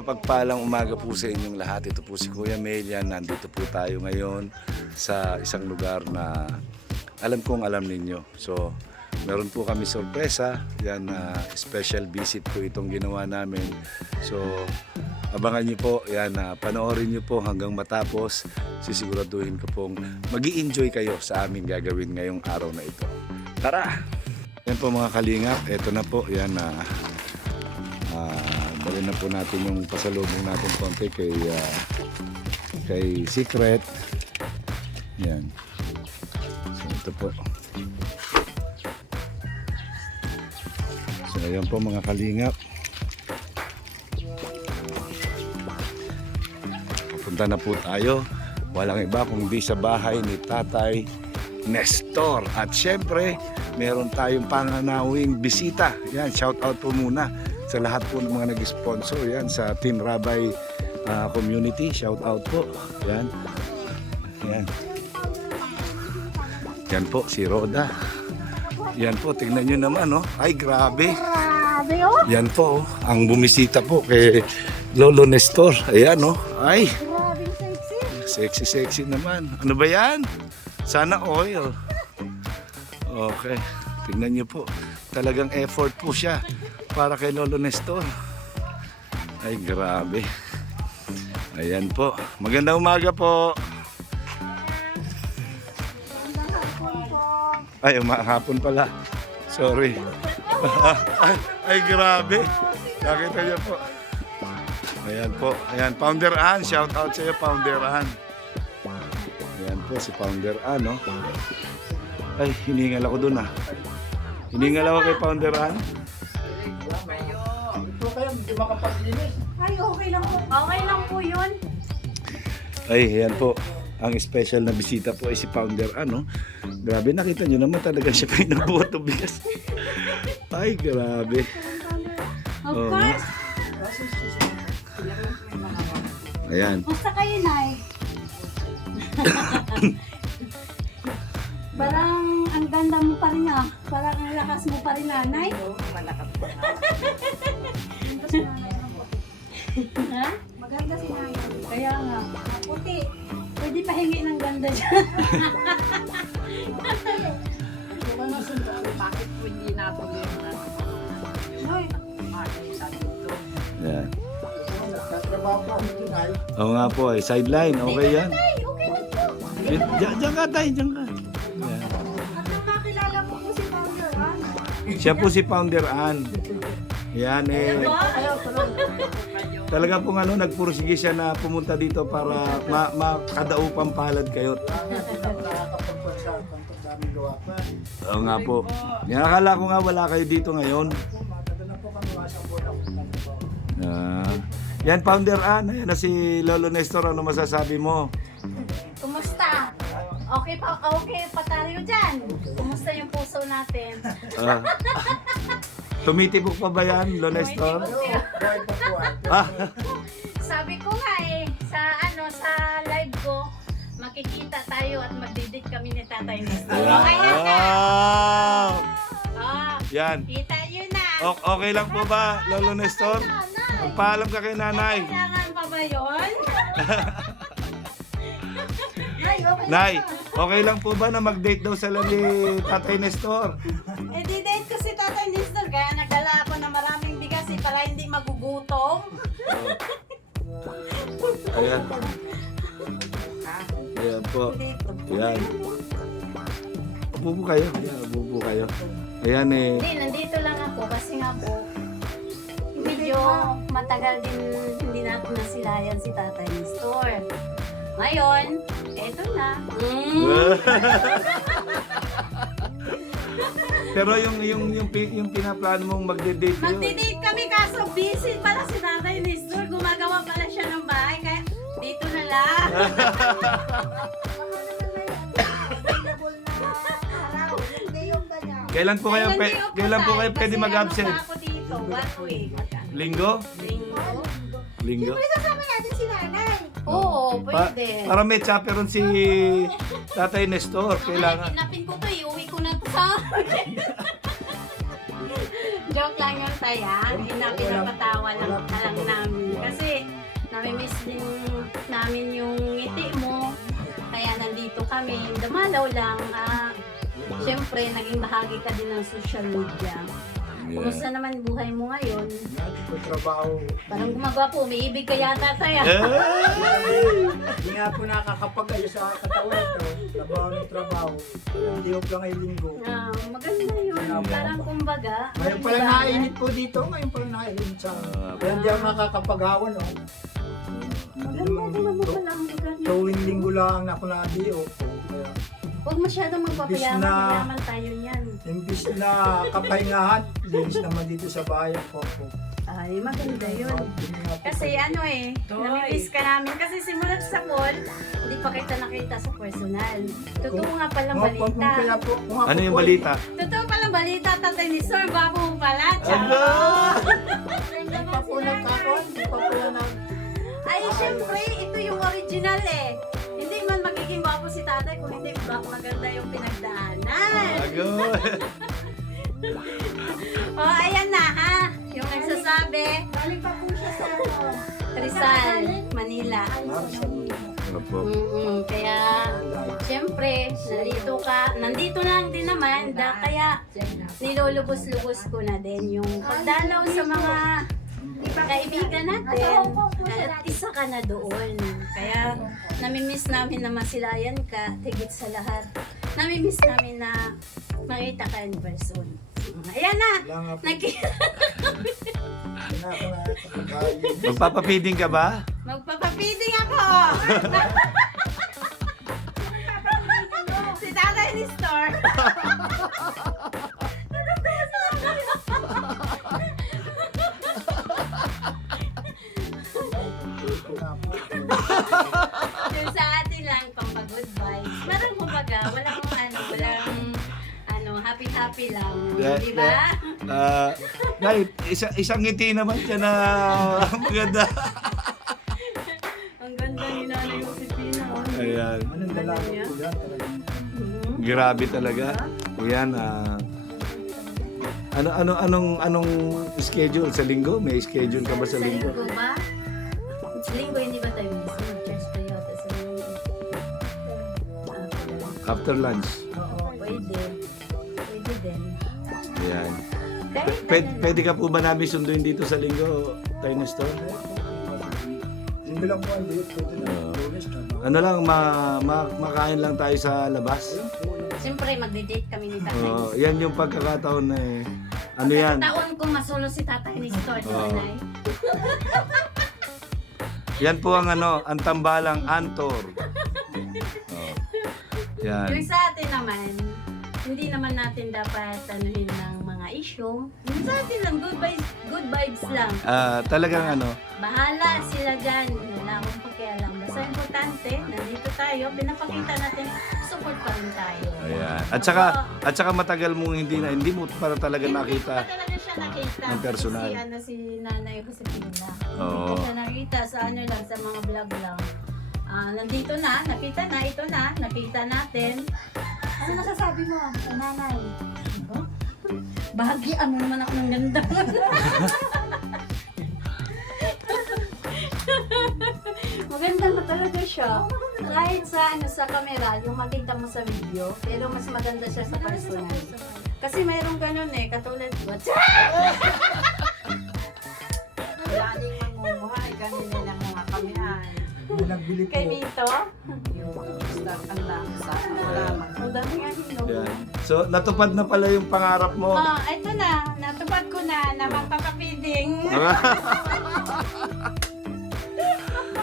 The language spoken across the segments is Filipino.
Mapagpalang umaga po sa inyong lahat. Ito po si Kuya Melian. Nandito po tayo ngayon sa isang lugar na alam kong alam ninyo. So, meron po kami sorpresa. Yan, special visit po itong ginawa namin. So, abangan nyo po. Yan, panoorin nyo po hanggang matapos. Sisiguraduhin ko pong mag-i-enjoy kayo sa aming gagawin ngayong araw na ito. Tara! Yan po mga kalingap. Ito na po. Yan, dali na po natin yung pasalubong natin konti kay Secret. Yan. So ito po. So ayan po mga kalingap. Pupunta na po tayo. Walang iba kundi sa bahay ni Tatay Nestor. At syempre, meron tayong panganawing bisita. Yan, shout out po muna sa lahat po ng mga nag-sponsor. Yan, sa Team Rabay community, shout out po. Yan. Yan. Yan po, si Roda. Yan po, tingnan nyo naman, oh. Ay, grabe. Grabe, oh. Yan po, oh. Ang bumisita po kay Lolo Nestor. Ayan, oh. Ay, Grabe, sexy. sexy naman. Ano ba yan? Sana oil. Okay, tingnan nyo po. Talagang effort po siya para kay Lolo Nestor. Ay, grabe. Ayan po. Magandang umaga po. Ay, hapon pala. Sorry. ay, grabe. Nakita niyo po. Ayan po. Ayan, Founder Ann. Shout out sa iyo, Founder Ann. Ayan po, si Founder Ann, no? Ay, hiningal ako dun, Hiningal ako kay Founder Ann. Ay, okay lang po. Okay lang po yun. Ay, ayan po. Ang special na bisita po ay si Founder Ann, no? Grabe, nakita nyo naman talaga siya pinabuhat ng bigas. Ay, grabe. Of Oo. course. Ayan. Basta kayo, Nay. Parang ang ganda mo pa rin, Parang ang lakas mo pa rin, Nanay. Malakas pa. Ha? Maganda si Nanay. Kaya nga. Puti. Pwede pahingi ng ganda dyan. Bakit po hindi natuloy yung Hoy. sa dito? Ayan. Oo nga po, ay sideline. Okay yan. Ay, okay lang po. Diyan ka tayo, diyan ka. Ayan. At nakakilala mo po si Founder, ha? Siya po si Founder Ann. Yan talaga pong nagpursige siya na pumunta dito para makadaupang palad kayo. Oo nga po. Yan, akala ko nga wala kayo dito ngayon. Yan, Founder Ann. Ayan na si Lolo Nestor. Ano masasabi mo? Kumusta? Okay pa tayo dyan. Kumusta yung puso natin? Tumitibok pa ba yan, Lolo Nestor? Sabi ko nga sa live ko, makikita tayo at magdidit kami ni Tatay Nestor. Okay na ka? Wow! Yan. Kita yun na. Okay lang po ba, Lolo Nestor? Magpaalam ka kay nanay. Kailangan pa ba yun? Nay, okay lang po ba na mag-date daw sila ni Tatay Nestor? Di-date ko si Tatay Nestor, kaya nagdala ako ng maraming bigas para hindi magugutom. Ayan. Ayan po. Ayan. Upo po kayo. Ayan, upo po kayo. Ayan Hindi, nandito lang ako kasi nga po, medyo matagal din hindi natin nasilayan si Tatay Nestor. Ngayon, eto na. Pero yung pinaplano mong magde-date kayo. Magdi-date kami kaso busy pala si Tatay Nestor. Gumagawa pala siya ng bahay kaya dito na lang. Kailan po kayo pwede mag-absent? Ako dito, 1 week. Linggo? Linggo? Sasama natin si Nanay. Oo, pwede. Para may chaperon si Tatay Nestor. Kailangan. Pinapin ko to, iuwi ko na to sa Joke lang yung saya. Hindi na pinapatawa lang namin. Kasi namimiss din namin yung ngiti mo. Kaya nandito kami. Damalaw lang. Siyempre, naging bahagi ka din ng social media. Kumusta naman buhay mo ngayon? Trabaho. Parang gumagawa po, umiibig ka yata tayo. Hindi nga po nakakapag-ayos sa katawan ito. Trabaho ng trabaho. Hindi ko lang ay linggo. Maganda yun. Parang kumbaga. Ngayon pala nakainit po dito. Ngayon pala nakainit sa... Kaya hindi ako nakakapaghawan. Oh. Maganda din naman pala ang lugar niyo. Tuwing linggo lang ako na-DO po. Kaya Huwag masyadong magpapayaman. Mayaman tayo niyan. imbis na kapahingahan, linis naman dito sa bayan po. Ay, maganda yun. Kasi ano namimiss ka namin. Kasi simulat sa mall, hindi pa kita nakita sa personal. Totoo nga palang balita. Ano yung balita? Totoo palang balita, tatay ni Sir, babo mo pala. Ano? Hindi pa po nagkakon, hindi pa po Ay, syempre, ito yung original eh. Hindi man magiging gwapo si tatay kung hindi maganda yung pinagdaanan. Ayan na ha. Yung nagsasabi. Galing pa po siya sa Rizal, Manila. Kaya, syempre, nandito na lang din naman. Kaya, nilulubos-lubos ko na din yung pagdalaw sa mga kaibigan natin. At isa ka na doon. Kaya, namimiss namin na masilayan ka, higit sa lahat. Namimiss namin na makita ka in person. Ayan na! Magpapapiding ka ba? Magpapapiding ako! Si Tatay ni Store. Yung sa atin lang, pang-good vibes. Parang kumbaga, walang happy-happy lang. Di ba? Dahil isang ngiti naman siya na maganda. Ang ganda ni Nanay Josefina. Ayan. Anong dalaga po yan talaga? Grabe talaga. Ayan. Anong schedule sa linggo? May schedule ka ba sa linggo? Linggo ba? Linggo hindi ba tayo busy? Church tayo ata sa linggo. After lunch. Oo, pwede. Pwede din. Ayan. Kahit Pwede ka po ba namin sunduin dito sa linggo, Tiny Store? Linggo lang po ang date ko din. Ano lang, makain lang tayo sa labas. siyempre magde-date kami ni Tatay. Yan yung pagkakataon na ano yan? Taon kong masulo si Tatay ni Store, Nanay. Yan po ang ang tambalang Antor. Yan. Yung sa atin naman, hindi naman natin dapat anuhin ng mga issue. Yung sa atin lang, good vibes lang. Talagang Bahala sila dyan. Wala akong pakialam. Basta importante, nandito tayo, pinapakita natin, support pa rin tayo. Ayan. At saka matagal mo hindi mo para talaga nakita. Hindi ko pa talaga siya nakita. ng personal. Si Nanay Josefina. Oo. Hindi ko siya nakita sa lang, sa mga vlog lang. Nandito na, nakita na, ito na, nakita natin. Ano masasabi mo sa nanay? Bahagian mo naman ako ng ganda. Maganda na talaga siya. Kahit sa camera, yung makita mo sa video, pero mas maganda siya sa personal. Kasi mayroong ganun katulad ko. Wala nang mamumuhay, ganun nilang mga kamihan. Hindi nagbili po. Kay Mito, Yung stock ang dami sa halaman. ang dami nga hinog. Yan. So, natupad na pala yung pangarap mo. Ito na, natupad ko na magpapapiding.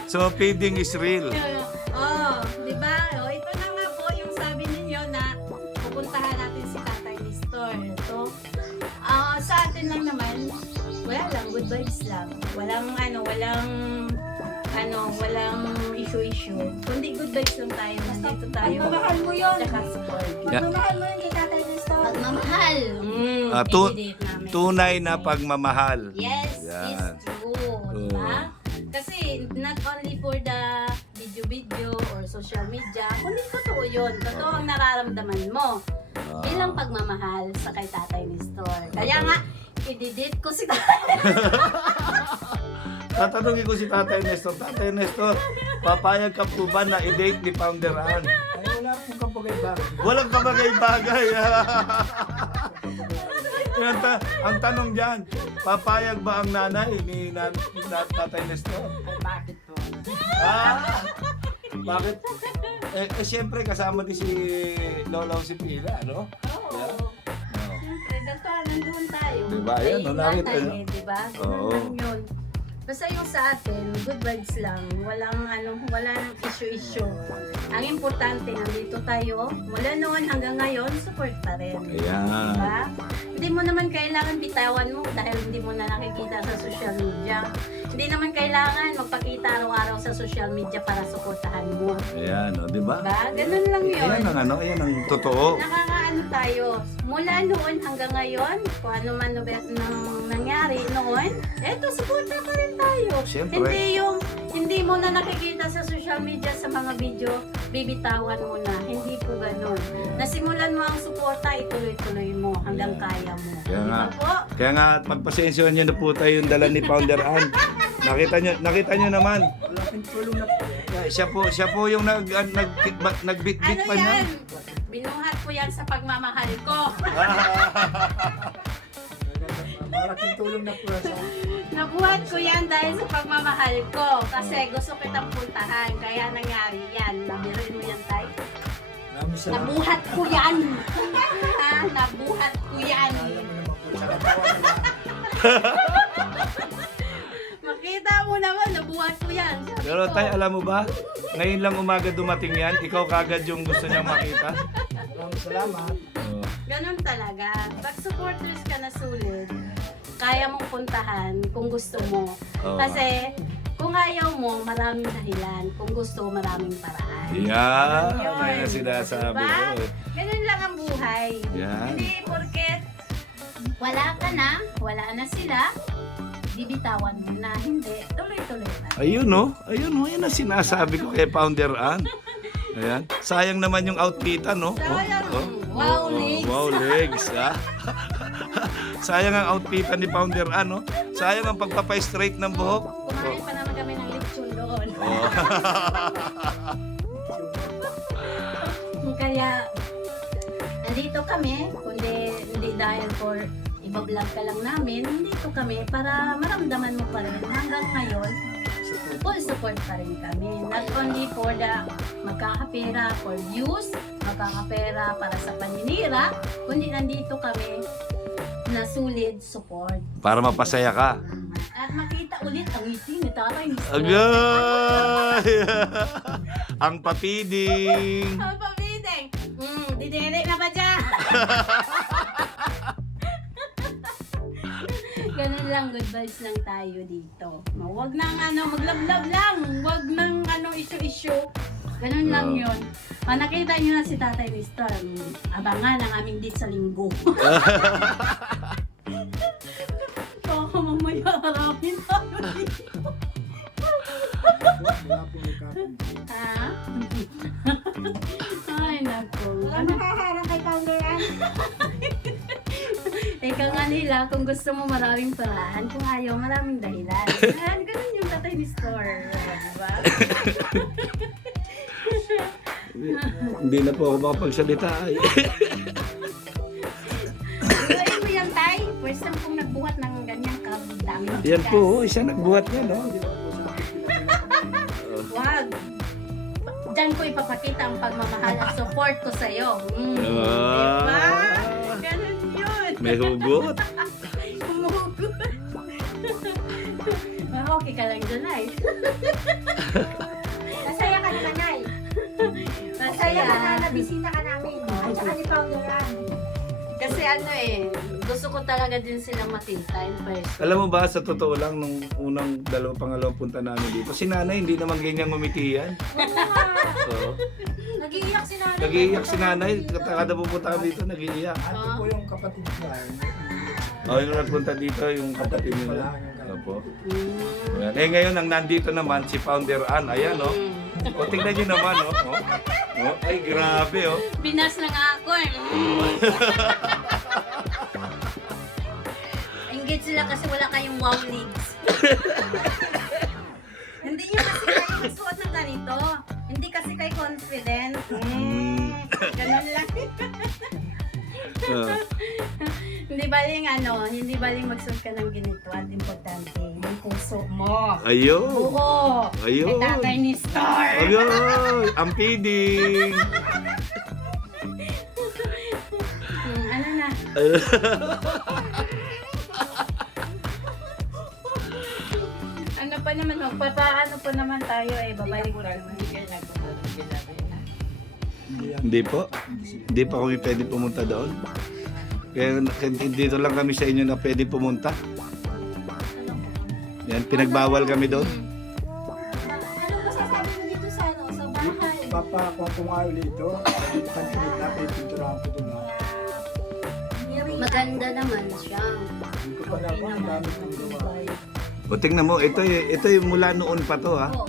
So, feeding is real. Di ba? Ito na nga po yung sabi ninyo na pupuntahan natin si Tatay ni Store. So, sa atin lang naman, wala lang, good vibes lang. Walang walang issue. Kundi good vibes lang tayo. Nandito tayo. Pagmamahal mo yun. Tsaka support. Pagmamahal mo yun kay Tatay ni Store. Pagmamahal. I-edit namin. Tunay na pagmamahal. Yes, Yan. it's true. Diba? Kasi not only for the video or social media, kundi totoo yun. Totoo ang nararamdaman mo. Bilang pagmamahal sa kay Tatay ni Store. Kaya nga, i-delete ko si Tatay. Tatanungin ko si Tatay Nestor. Tatay Nestor, papayag ka po ba na i-date ni Founder Ann? Ay, wala pong kapagay-bagay. Walang kabagay-bagay. Ang tanong dyan, papayag ba ang nanay ni Tatay Nestor? Ay, bakit po? Ah, bakit? Siyempre kasama din si Lolaw si Pila, no? Oo. Yeah. Siyempre, ganito, nandun tayo. Diba? Ayan, no, nakita Ingatan nyo? eh, diba? Ganun Oo. lang yun. Basta yung sa atin, good vibes lang. Walang wala nang issue-issue. Ang importante, nandito tayo. Mula noon hanggang ngayon, support pa rin. Ayan. Diba? Hindi mo naman kailangan bitawan mo dahil hindi mo na nakikita sa social media. Hindi naman kailangan magpakita araw-araw sa social media para suportahan mo. Ayan, o, di ba? Diba? Ganun lang yun. Ayan ang totoo. Nakakaano tayo. Mula noon hanggang ngayon, kung ano man nang nangyari noon, eto, suporta pa rin tayo. Siyempre. Hindi mo na nakikita sa social media sa mga video, bibitawan mo na. Hindi po ganun. Nasimulan mo ang suporta, ituloy-tuloy mo hanggang kaya mo. Kaya nga. Diba po? Kaya nga, pagpasensyon niyo na po tayo yung dala ni Founder Ann. Nakita niyo naman. Malaking tulong na po. Siya po yung nagbitbit Ano pa niya. yan? Binuhat ko yan sa pagmamahal ko. Malaking tulong na po sa Nabuhat ko yan dahil sa pagmamahal ko. Kasi gusto kitang puntahan. Kaya nangyari yan. Nabiruin mo yan, Tay? Maraming salamat. Nabuhat ko yan. Ha? Nabuhat ko yan. Alam mo naman po sa katawan nila. Makita mo naman, nabuhat ko yan. Sabi Pero ko, Tay, alam mo ba? Ngayon lang umaga dumating yan. Ikaw kagad yung gusto niyang makita. Maraming salamat. ganun talaga. Pag supporters ka na sulit, kaya mong puntahan kung gusto mo. Oo. Kasi kung ayaw mo, maraming dahilan. Kung gusto, maraming paraan. Yan. Yun. Ano yung sinasabi Diba? ko. Ganun lang ang buhay. Yan. Hindi porket wala ka na, wala na sila, bibitawan mo na. Hindi, tuloy-tuloy pa. Ayun no. Ayun no. Yan ang sinasabi ko kay Founder Ann. Ayan. Sayang naman yung outfita, no? Sayang. Wow, legs. Wow, legs, ha? Sayang ang outfita ni Founder Ann, no? Sayang ang pagpapa-straight ng buhok. Kumain pa naman kami ng lechon doon. Oh. Kaya, nandito kami, kundi hindi dahil for iba-vlog ka lang namin, nandito kami para maramdaman mo pa rin hanggang ngayon, full support pa rin kami. Not only for the magkakapera for views, magkakapera para sa paninira, kundi nandito kami na solid support. Para mapasaya ka. At makita ulit ang ngiti ni Tatay Nestor. Agay! Ang papiding! Ang pabideng! Didere na ba dyan? Ganun lang, good vibes lang tayo dito. Huwag nang maglablab lang. Huwag nang issue-issue. Ganun lang Oo. yun. Nakita nyo na si Tatay Nestor. Abangan ang aming date sa linggo. Baka mamaya harapin tayo dito. Wala po may kapit. Ha? Ay, naku. Wala makaharang kay Founder Ann. Ikaw nga nila, kung gusto mo maraming paraan, kung ayaw, maraming dahilan. Ganun yung Tatay Nestor. Diba? Hindi na po ako makapagsalita. Ayun mo yan, Tay. First time kong nagbuhat ng ganyang dami. Yan po, isa nagbuhat niya, no? Wag. Diyan ko ipapakita ang pagmamahal at support ko sa'yo. Diba? Ganun yun. May hugot. Humugot. Okay ka lang dyan, ay. Masaya ka na, Nay. Masaya ka na, nabisita ka namin. At saka ni Founder Ann. Kasi gusto ko talaga din silang makita in person. Alam mo ba, sa totoo lang, nung unang pangalawang punta namin dito, si nanay hindi naman ganyan ngumiti yan. Oo. Nag-iiyak si Nanay. Nag-iiyak si nanay, kada pupunta kami dito, nag-iiyak. Ate po yung kapatid ko. Yung nagpunta dito, yung kapatid nila. Opo. Mm. Ayan. Ngayon, ang nandito naman, si Founder Ann. Ayan, no? O, tingnan nyo naman, no? Ay, grabe, oh. Binas na nga ako eh. Engage sila kasi wala kayong wow leagues. dito. Hindi kasi kay confident. Ganun lang. Ah. Hindi baling magsuot ka ng ganito. At importante, yung puso mo. Ayun. Oo. Ayun. Kay tatay ni Star. Ayun. Ang feeding. Ano na? Ano pa naman, magpapaano pa naman tayo eh. Babalik ko naman. Hindi kayo nagpapalagay na. Hindi po. Hindi pa kami pwede pumunta doon. Kaya dito lang kami sa inyo na pwede pumunta. Yan, pinagbawal kami doon. Ano masasabi mo dito sa ano, sa bahay? Papakuha ko nga ulit ito. Dito kan pinit na, piniturahan ko doon. Maganda naman siya. Dito pa na ako, ang dami kong gawa. O tingnan mo, ito yung mula noon pa to ha. Oo.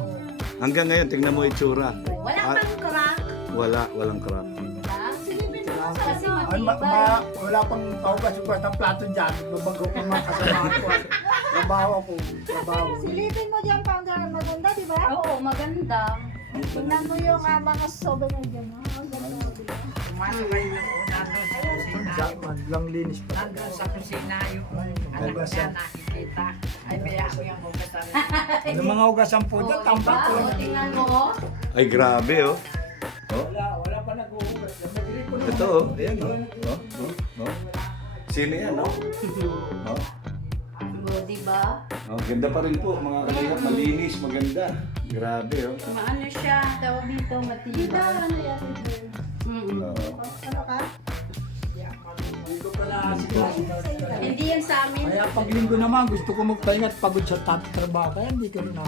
Hanggang ngayon, tingnan mo itsura. Wala Ah, pang crack. walang crack. Diba? Silipin mo sa Kasi ano. matibay. Wala pang kaugas-ugas ng plato dyan. Babago ko mga kasama ko. Trabaho ako. Trabaho. Silipin mo dyan, founder. Maganda, di ba? Oo, maganda. Tingnan mo yung mga souvenir dyan. Ang ganda, di ba? Sumasabay yung nandun sa kusina. Lang linis pa. Nandun sa kusina yung anak niya nakikita. Ay, kaya ako yung hugasan. Yung mga hugasan po dyan, tambak ko. Oo, tingnan mo. Ay, grabe oh. Oh, Wala pa nag-uhugas. Nag-grip ko na. ito oh. Ayan oh. Sino yan oh? Oh. Oo, diba? Oh, ganda pa rin po mga kalingap, malinis, maganda. Grabe oh. Maano siya, tawag dito, matibay. Dito, ano yan? Oo. Ano ka? Hindi ko pala sila. Hindi yan sa amin. Kaya pag linggo naman, gusto ko magpahinga at pagod sa trabaho. Kaya hindi ko na.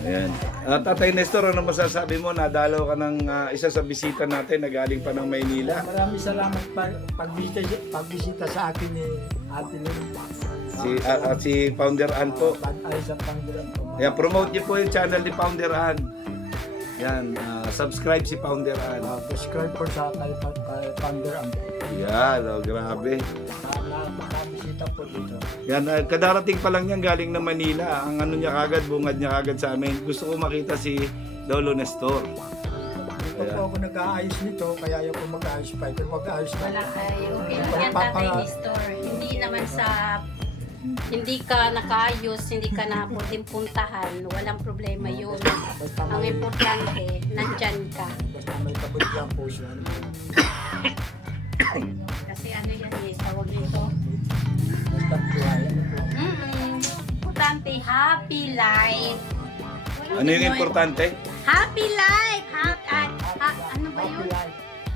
Ayan. Tatay Nestor, ano masasabi mo? Nadalaw ka ng isa sa bisita natin na galing pa ng Maynila. Maraming salamat pagbisita sa akin ni Ate Lynn. Si Founder Ann po. Ay, sa Panginoon po. Ayan, promote niyo po yung channel ni Founder Ann. Yan, subscribe si Founder Ann. Subscribe po sa kay Panginoon. Yan, oh, grabe. Nakabisita po dito. Yan, kadarating pa lang niyan galing ng Manila. Ang ano niya kagad, bungad niya kagad sa amin. Gusto ko makita si Lolo Nestor. Dito po ako nag-aayos nito, kaya ayaw ko mag-aayos pa. Pero mag-aayos na. Wala ay okay lang yan tatay ni store. Hindi naman sa hindi ka nakaayos, hindi ka na pwedeng puntahan, walang problema yun. Basta Ang may, importante, nandyan ka. basta may kabot lang po siya. Kasi ano yan eh, tawag nito. Basta buhay. Importante, happy life. Ano yung importante? Happy life! Ano ba yun?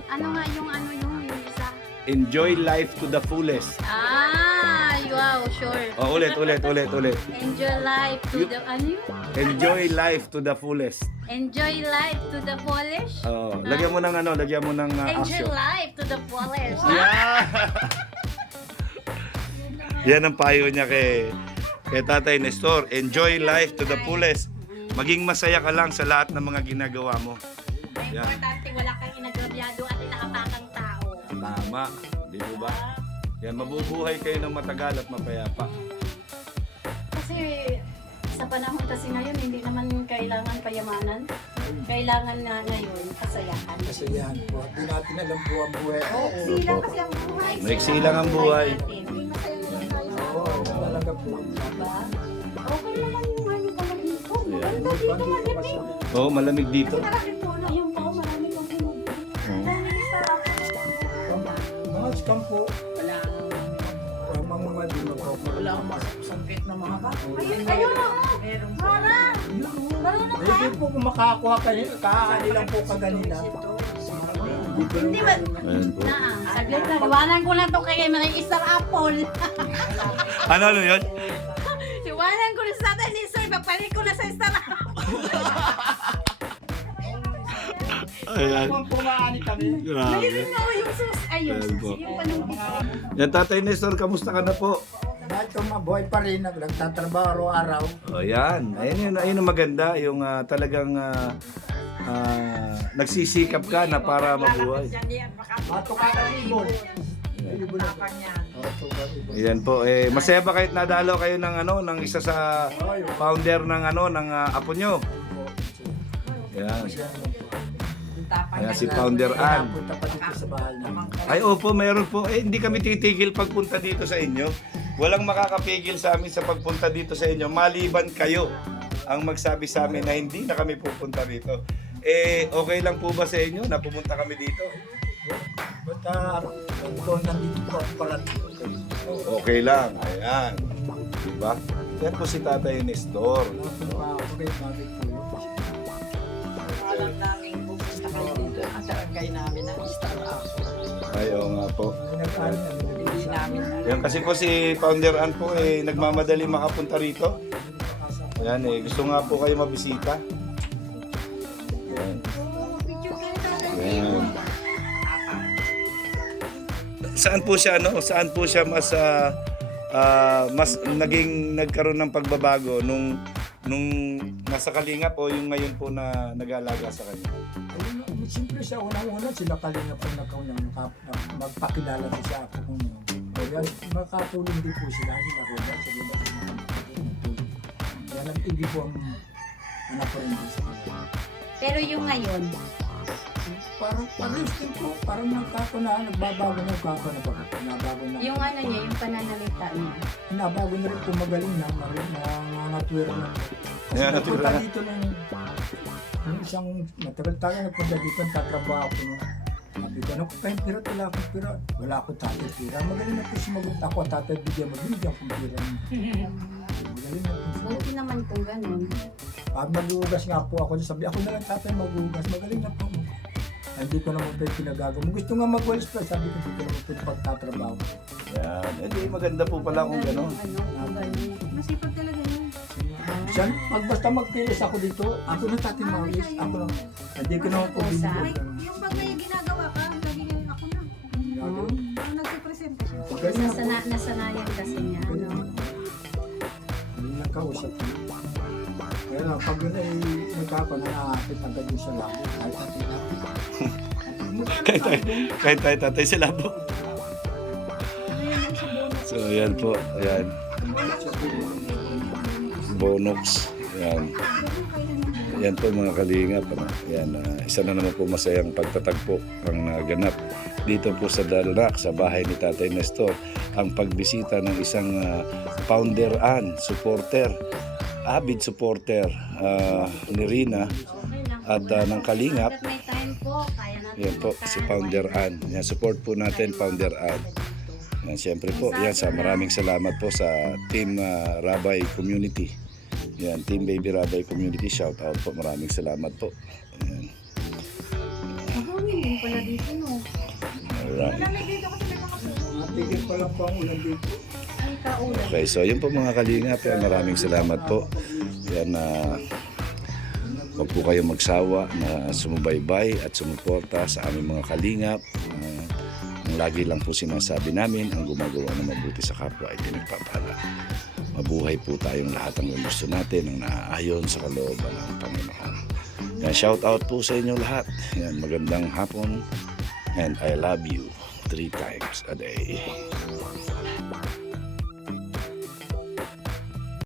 Ano nga yung isa? Enjoy life to the fullest. Wow, sure. Oh, ulit. Enjoy life to the, ano yun? Enjoy life to the fullest. Enjoy life to the fullest? Oh, lagyan mo ng Enjoy action. life to the fullest. Yeah! Yan ang payo niya kay Tatay Nestor. Enjoy life to the fullest. Maging masaya ka lang sa lahat ng mga ginagawa mo. Ang Yan. importante, wala kang inagrabyado at inakapakang tao. Tama. Di po ba? Yan, mabubuhay kayo ng matagal at mapayapa. Kasi sa panahon kasi ngayon, hindi naman kailangan payamanan. Kailangan na ngayon, kasayahan. Kasi yan po. Di natin alam po ang buhay. Silang kasi ang buhay. Maiksi lang ang buhay. Hindi masaya naman tayo sa Oo, talaga po. Diba? Okay naman yung ano pala dito. Maganda Hindi dito. pa dito kasi. Oo, malamig dito. Maraming puno. Yung pa, maraming ang puno. Dahil sa Mga scam po. Wala Mga di wala akong masakit na mga bata. ayun na. Meron po. Mara. Marunong ka. Hindi po kung makakuha kayo, kaani lang po kaganina. Hindi ba? Ayan po. Saglit na, iwanan ko na to kay may isang apple. Ano yun? Iwanan ko na sa tatay ni Sir, papalit ko na sa isang apple. Ayan. Kung pumaani kami. Grabe. Mayroon nga yung sus. Ayun, Ayan po. yung panungkit. Yan, Tatay Nestor, kamusta ka na po? Dahil kung mabuhay pa rin, nagtatrabaho araw-araw. O yan, ayun ang maganda, yung talagang nagsisikap ka na para mabuhay. Matuka ka ng ibon. Ibon na. Ayan po, masaya ba kahit nadalaw kayo ng isa sa founder ng ng apo nyo? Yan. Tapang Ayan, si ng- Founder Ann. Punta pa dito sa bahay namin. Ay, opo, meron po. Eh, hindi kami titigil pagpunta dito sa inyo. Walang makakapigil sa amin sa pagpunta dito sa inyo. Maliban kayo ang magsabi sa amin na hindi na kami pupunta dito. Eh, okay lang po ba sa inyo na pumunta kami dito? Basta kung nandito po ako pala. Okay lang. Ayan. Diba? Yan po si Tatay Nestor. Bagay po yun. Alam namin pupunta kayo dito ang barangay namin ng Star House. Ay, oo nga po. Hindi namin alam. Yan kasi po si Founder Ann po nagmamadali makapunta rito. Ayan gusto nga po kayo mabisita. Ayan. Ayan. Saan po siya mas nagkaroon ng pagbabago nung nasa Kalingap o yung ngayon po na nag-aalaga sa kanya? Ayun, siyempre sa unang-una sila Kalinga po magpakilala din sa ako kung kaya makatulong din po sila ko sa sila kaya nag-ibig po ang anak ko rin sa kanila. Pero yung ngayon, Parang din po, parang nagbabago na yung ano niya, yung pananalita niya. nabago na rin po magaling na natwira na. Yeah, natwira na. Dito nung isang matagal-tagal nagpunta dito, tatrabaho ko no. Sabi ko, ano ko tayong pira, wala akong pira. Wala akong tatay pira. Magaling na po sumagot ako, tatay bigyan mo, binigyan kong pira. Magaling na po sumagot. Buti naman kung ganun. Mag-uugas nga po ako, sabi ako na lang tatay mag-uugas, magaling na po. Hindi ko naman po yung pinagagawa. Gusto nga mag-walis pa, sabi ko dito naman po yung pagtatrabaho. Yan. Maganda po pala kung gano'n. Kung ganun. Masipag talaga yun. Siya, basta magpilis ako dito, ako na tatay mawis, ako na. Hindi ko naman po binigyan. Yung pag may ginagawa ka, lagi nga ako na. Ang nagpipresenta siya. Ganyan ako. Nasanayan kasi niya, ano. Hindi nakausap ko. Kaya lang, pag yun ay nagkapananakit agad yung sa labo, kahit natin Kahit tayo tatay sa labo. So, yan po. Ayan. Bonox. Ayan. Yan po mga kalingap. Yan, isa na naman po masayang pagtatagpo ang naganap dito po sa Dalrac, sa bahay ni Tatay Nestor. Ang pagbisita ng isang Founder Ann, supporter, avid supporter ni Rina at ng Kalingap. May time po, kaya natin. Yan po, si Founder Ann. Yan, support po natin, Founder Ann. Yan, siyempre po, yan, maraming salamat po sa Team Rabay Community. Yan, Team Baby Rabay Community, shout out po. Maraming salamat po. Yan. Hindi pala dito, no? Alright. Matigil pa lang po ang ulan dito. Ang kaulan. Okay, so yun po mga kalingap. Yan, maraming salamat po. Yan, huwag po kayong magsawa na sumubaybay at sumuporta sa aming mga kalingap. Ang lagi lang po sinasabi namin, ang gumagawa ng mabuti sa kapwa ay pinagpapala. Mabuhay po tayong lahat ang gusto natin, ang naaayon sa kalooban ng Panginoon. Yan, shout out po sa inyo lahat. Yan, magandang hapon and I love you 3 times a day.